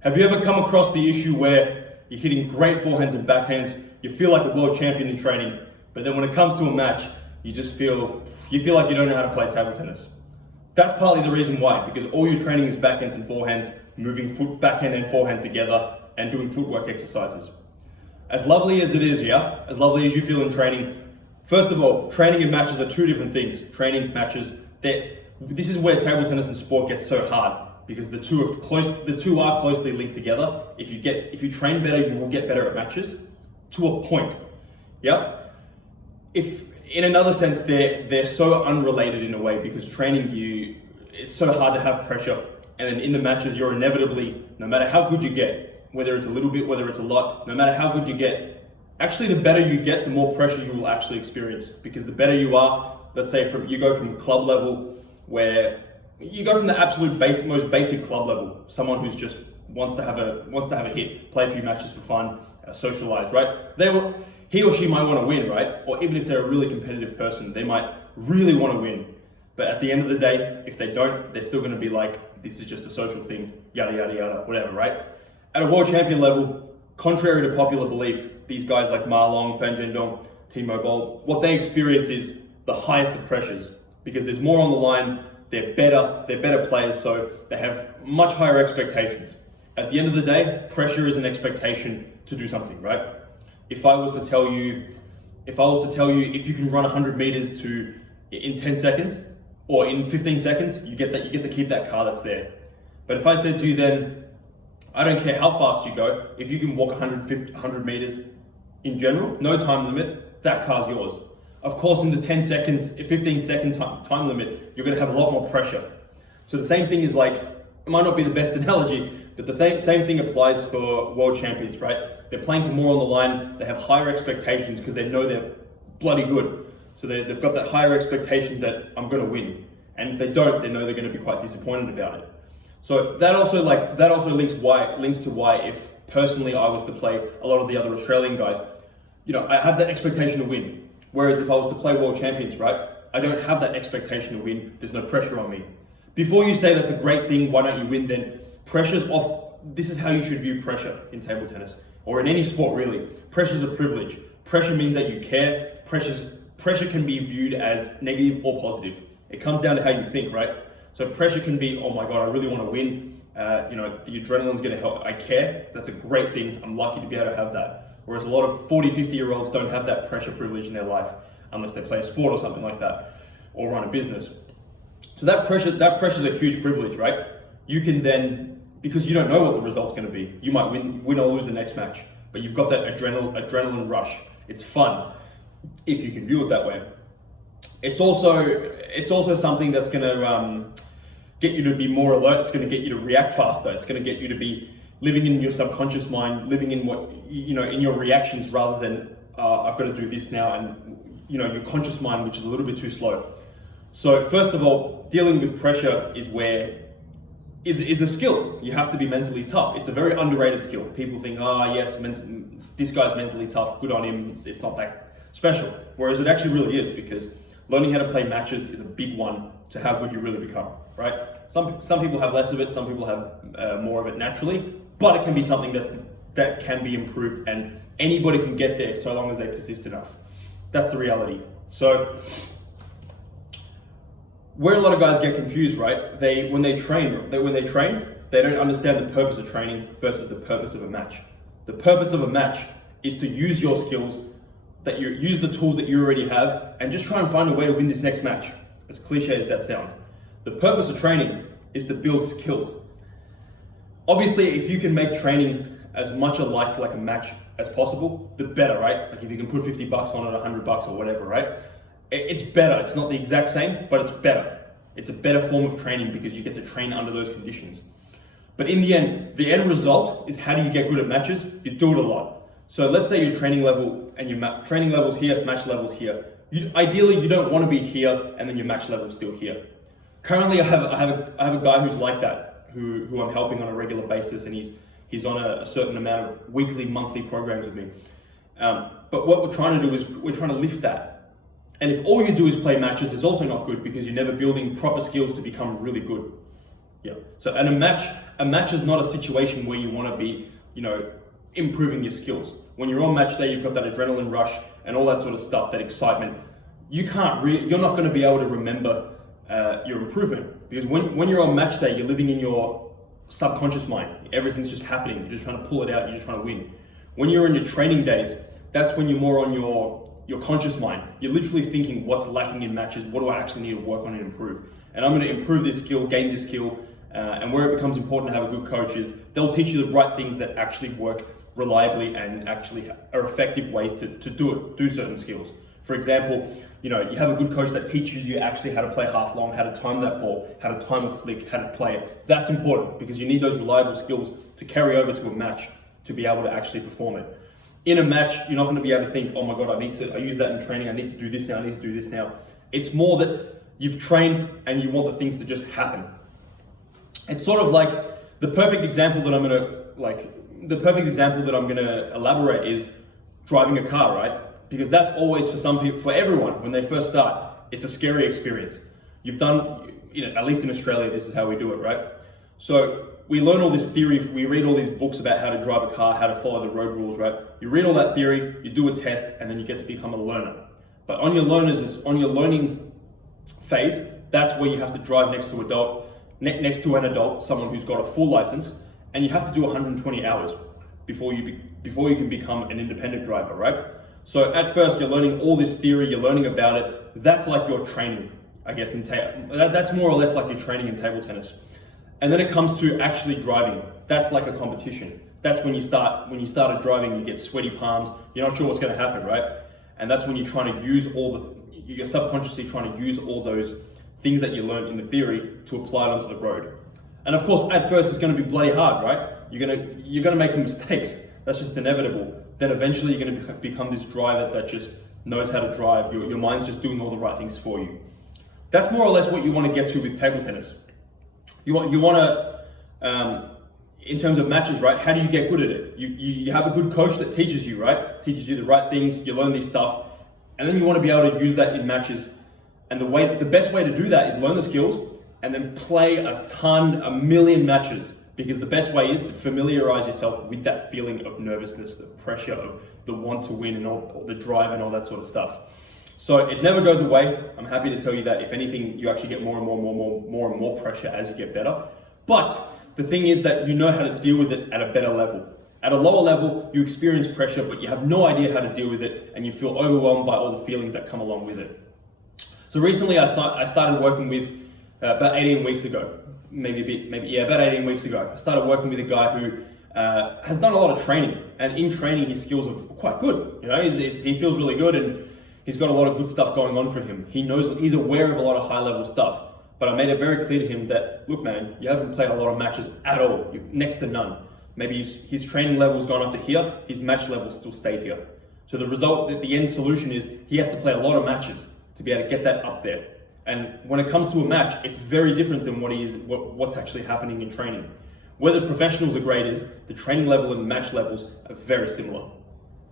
Have you ever come across the issue where you're hitting great forehands and backhands, you feel like a world champion in training, but then when it comes to a match, you feel like you don't know how to play table tennis? That's partly the reason why, because all your training is backhands and forehands, moving backhand and forehand together, and doing footwork exercises. As lovely as it is, yeah, as lovely as you feel in training, first of all, training and matches are two different things. Training, matches, this is where table tennis and sport gets so hard, because the two are closely linked together. If you train better, you will get better at matches, to a point. Yeah. If in another sense they're so unrelated in a way, because training it's so hard to have pressure, and then in the matches you're inevitably, no matter how good you get, whether it's a little bit, whether it's a lot, no matter how good you get, actually the better you get, the more pressure you will actually experience, because the better you are, let's say you go from club level, where you go from the absolute most basic club level, someone who's just wants to have a hit, play a few matches for fun, socialize, right? He or she might want to win, right? Or even if they're a really competitive person, they might really want to win. But at the end of the day, if they don't, they're still going to be like, this is just a social thing, yada, yada, yada, whatever, right? At a world champion level, contrary to popular belief, these guys like Ma Long, Fan Zhendong, Timo Boll, what they experience is the highest of pressures, because there's more on the line. They're better players, so they have much higher expectations. At the end of the day, pressure is an expectation to do something, right? If I was to tell you if you can run 100 meters in 10 seconds or in 15 seconds, you get to keep that car that's there. But if I said to you then, I don't care how fast you go, if you can walk 100 meters in general, no time limit, that car's yours. Of course, in the 15 second time limit, you're going to have a lot more pressure. So the same thing is like, it might not be the best analogy, but the same thing applies for world champions, right? They're playing for more on the line, they have higher expectations because they know they're bloody good. So they've got that higher expectation that I'm going to win. And if they don't, they know they're going to be quite disappointed about it. So that also links to why if personally I was to play a lot of the other Australian guys, I have that expectation to win. Whereas if I was to play world champions, right, I don't have that expectation to win. There's no pressure on me. Before you say that's a great thing, why don't you win then? Pressure's off. This is how you should view pressure in table tennis, or in any sport really. Pressure's a privilege. Pressure means that you care. Pressure can be viewed as negative or positive. It comes down to how you think, right? So pressure can be, oh my God, I really want to win. The adrenaline's going to help. I care. That's a great thing. I'm lucky to be able to have that. Whereas a lot of 40, 50-year-olds don't have that pressure privilege in their life unless they play a sport or something like that, or run a business. So that pressure's a huge privilege, right? You can then, because you don't know what the result's going to be, you might win or lose the next match, but you've got that adrenaline rush. It's fun if you can view it that way. It's also something that's going to get you to be more alert. It's going to get you to react faster. It's going to get you to be living in your subconscious mind, living in in your reactions rather than I've got to do this now, and your conscious mind, which is a little bit too slow. So first of all, dealing with pressure is a skill. You have to be mentally tough. It's a very underrated skill. People think, yes, this guy's mentally tough, good on him, it's not that special. Whereas it actually really is, because learning how to play matches is a big one to how good you really become, right? Some people have less of it, some people have more of it naturally, but it can be something that can be improved, and anybody can get there so long as they persist enough. That's the reality. So where a lot of guys get confused, right? When they train, they don't understand the purpose of training versus the purpose of a match. The purpose of a match is to use your skills, use the tools that you already have, and just try and find a way to win this next match. As cliche as that sounds. The purpose of training is to build skills. Obviously, if you can make training as much like a match as possible, the better, right? Like if you can put $50 on it, $100 or whatever, right? It's better. It's not the exact same, but it's better. It's a better form of training because you get to train under those conditions. But in the end result is, how do you get good at matches? You do it a lot. So let's say your training level and your training level's here, match level's here. Ideally, you don't want to be here and then your match level's still here. Currently, I have a guy who's like that, who I'm helping on a regular basis, and he's on a certain amount of weekly, monthly programs with me. But what we're trying to do is we're trying to lift that. And if all you do is play matches, it's also not good, because you're never building proper skills to become really good. Yeah. So at a A match is not a situation where you want to be, improving your skills. When you're on match day, you've got that adrenaline rush and all that sort of stuff, that excitement. You're not going to be able to remember your improvement, because when you're on match day, you're living in your subconscious mind. Everything's just happening. You're just trying to pull it out. You're just trying to win. When you're in your training days, that's when you're more on your conscious mind. You're literally thinking, what's lacking in matches? What do I actually need to work on and improve? And I'm going to improve this skill, gain this skill. And where it becomes important to have a good coach is they'll teach you the right things that actually work reliably and actually are effective ways to do certain skills. For example, you have a good coach that teaches you actually how to play half long, how to time that ball, how to time a flick, how to play it. That's important because you need those reliable skills to carry over to a match to be able to actually perform it. In a match, you're not going to be able to think, oh my God, I use that in training, I need to do this now, I need to do this now. It's more that you've trained and you want the things to just happen. It's sort of like the perfect example that I'm going to elaborate is driving a car, right? Because that's always, for some people, for everyone, when they first start, it's a scary experience. You've done, at least in Australia, this is how we do it, right? So we learn all this theory, we read all these books about how to drive a car, how to follow the road rules, right? You read all that theory, you do a test, and then you get to become a learner. But on your learning phase, that's where you have to drive next to an adult, someone who's got a full license, and you have to do 120 hours before you can become an independent driver, right? So at first you're learning all this theory, you're learning about it. That's like your training, I guess. That's more or less like your training in table tennis. And then it comes to actually driving. That's like a competition. That's when you started driving, you get sweaty palms. You're not sure what's going to happen, right? And that's when you're trying to use you're subconsciously trying to use all those things that you learned in the theory to apply it onto the road. And of course, at first it's going to be bloody hard, right? You're going to make some mistakes. That's just inevitable. Then eventually you're going to become this driver that just knows how to drive. Your mind's just doing all the right things for you. That's more or less what you want to get to with table tennis. You want to, in terms of matches, right? How do you get good at it? You have a good coach that teaches you, right? Teaches you the right things. You learn this stuff, and then you want to be able to use that in matches. And the best way to do that is learn the skills and then play a million matches. Because the best way is to familiarize yourself with that feeling of nervousness, the pressure of the want to win and all the drive and all that sort of stuff. So it never goes away. I'm happy to tell you that if anything, you actually get more and more pressure as you get better. But the thing is that you know how to deal with it at a better level. At a lower level, you experience pressure, but you have no idea how to deal with it, and you feel overwhelmed by all the feelings that come along with it. So recently, I started working with about 18 weeks ago. About 18 weeks ago, I started working with a guy who has done a lot of training, and in training his skills are quite good. He feels really good, and he's got a lot of good stuff going on for him. He's aware of a lot of high level stuff, but I made it very clear to him that, look man, you haven't played a lot of matches at all. You've next to none. Maybe his training level's gone up to here, his match level still stayed here. So the result, the end solution is he has to play a lot of matches to be able to get that up there. And when it comes to a match, it's very different than what's actually happening in training. Where the professionals are great is the training level and the match levels are very similar.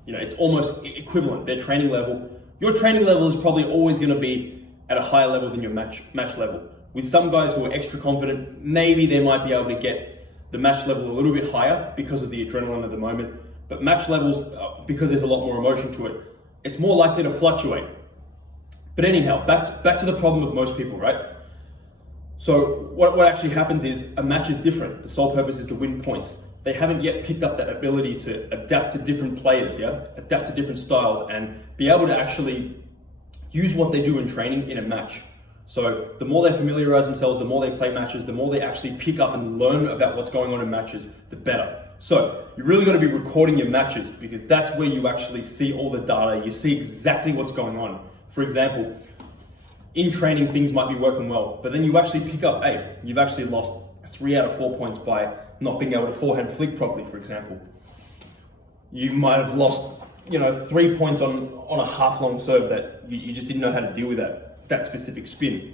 It's almost equivalent. Their training level, your training level is probably always going to be at a higher level than your match level. With some guys who are extra confident, maybe they might be able to get the match level a little bit higher because of the adrenaline at the moment. But match levels, because there's a lot more emotion to it, it's more likely to fluctuate. But anyhow, back to the problem of most people, right? So what actually happens is a match is different. The sole purpose is to win points. They haven't yet picked up that ability to adapt to different players, adapt to different styles and be able to actually use what they do in training in a match. So the more they familiarize themselves, the more they play matches, the more they actually pick up and learn about what's going on in matches, the better. So you really got to be recording your matches because that's where you actually see all the data. You see exactly what's going on. For example, in training, things might be working well, but then you actually pick up, hey, you've actually lost 3 out of 4 points by not being able to forehand flick properly, for example. You might have lost, 3 points on a half-long serve that you just didn't know how to deal with that specific spin.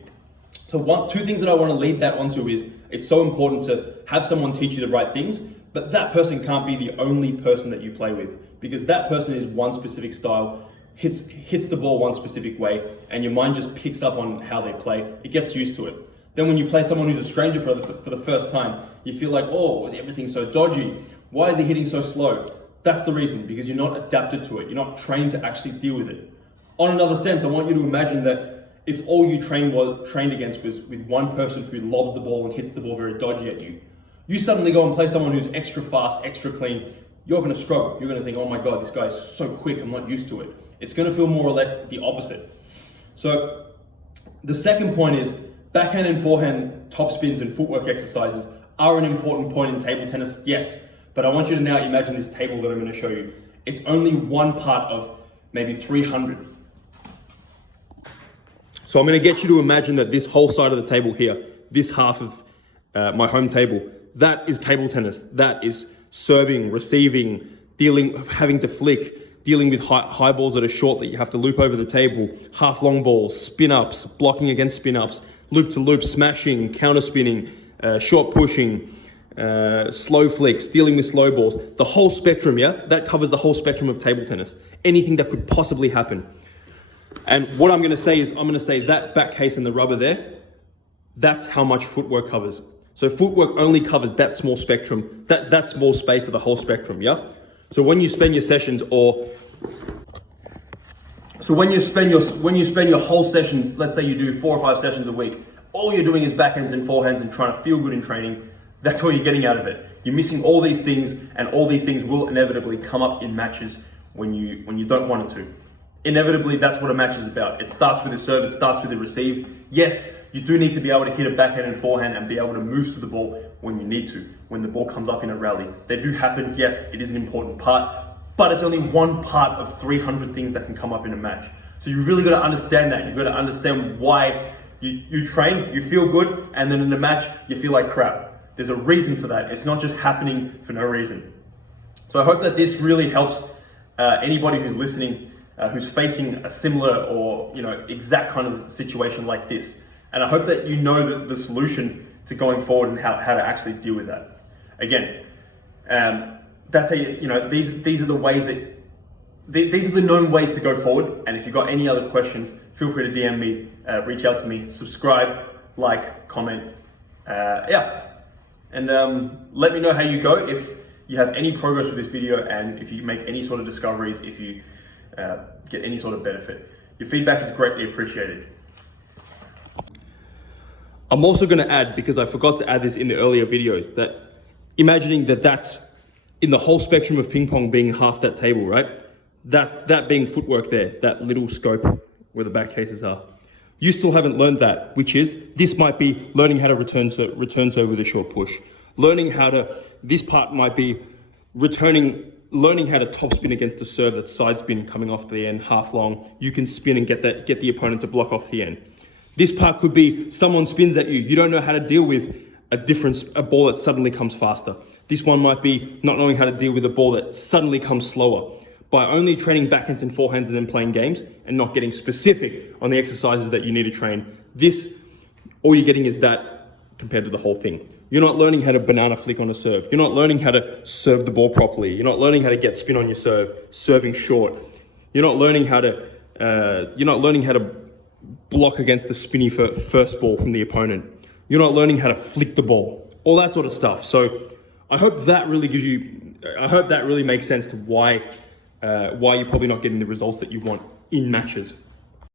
So two things that I want to lead that onto is it's so important to have someone teach you the right things, but that person can't be the only person that you play with because that person is one specific style, hits the ball one specific way, and your mind just picks up on how they play. It gets used to it. Then when you play someone who's a stranger for the first time, you feel like, oh, everything's so dodgy. Why is he hitting so slow? That's the reason, because you're not adapted to it. You're not trained to actually deal with it. On another sense, I want you to imagine that if all you trained against was with one person who lobs the ball and hits the ball very dodgy at you, you suddenly go and play someone who's extra fast, extra clean, you're going to struggle. You're going to think, oh my God, this guy is so quick, I'm not used to it. It's going to feel more or less the opposite. So the second point is backhand and forehand topspins and footwork exercises are an important point in table tennis, yes. But I want you to now imagine this table that I'm going to show you. It's only one part of maybe 300. So I'm going to get you to imagine that this whole side of the table here, this half of my home table, that is table tennis. That is serving, receiving, dealing, having to flick, dealing with high balls that are short that you have to loop over the table, half long balls, spin ups, blocking against spin ups, loop to loop, smashing, counter spinning, short pushing, slow flicks, dealing with slow balls, the whole spectrum, yeah? That covers the whole spectrum of table tennis. Anything that could possibly happen. And what I'm gonna say is, I'm gonna say that back case and the rubber there, that's how much footwork covers. So footwork only covers that small spectrum, that small space of the whole spectrum, yeah? So when you spend your sessions when you spend your whole sessions, let's say you do 4 or 5 sessions a week, all you're doing is backhands and forehands and trying to feel good in training, that's all you're getting out of it. You're missing all these things, and all these things will inevitably come up in matches when you don't want it to. Inevitably, that's what a match is about. It starts with a serve, it starts with a receive. Yes, you do need to be able to hit a backhand and forehand and be able to move to the ball when you need to, when the ball comes up in a rally. They do happen, yes, it is an important part, but it's only one part of 300 things that can come up in a match. So you've really got to understand that. You've got to understand why you train, you feel good, and then in a match, you feel like crap. There's a reason for that. It's not just happening for no reason. So I hope that this really helps anybody who's listening, who's facing a similar or exact kind of situation like this. And I hope that you know the solution to going forward and how to actually deal with that. Again, that's how these are the ways that these are the known ways to go forward. And if you've got any other questions, feel free to DM me, reach out to me, subscribe, like, comment, and let me know how you go, if you have any progress with this video, and if you make any sort of discoveries, if you get any sort of benefit. Your feedback is greatly appreciated. I'm also going to add, because I forgot to add this in the earlier videos, that imagining that that's in the whole spectrum of ping pong being half that table, right? That being footwork there, that little scope where the back cases are. You still haven't learned that, which is, this might be learning how to return serve with a short push. This part might be learning how to topspin against the serve that's side spin coming off the end, half long. You can spin and get the opponent to block off the end. This part could be someone spins at you. You don't know how to deal with a ball that suddenly comes faster. This one might be not knowing how to deal with a ball that suddenly comes slower. By only training backhands and forehands and then playing games and not getting specific on the exercises that you need to train, all you're getting is that compared to the whole thing. You're not learning how to banana flick on a serve. You're not learning how to serve the ball properly. You're not learning how to get spin on your serve, serving short. You're not learning how to block against the spinny first ball from the opponent. You're not learning how to flick the ball, all that sort of stuff. So I hope that really makes sense to why you're probably not getting the results that you want in matches.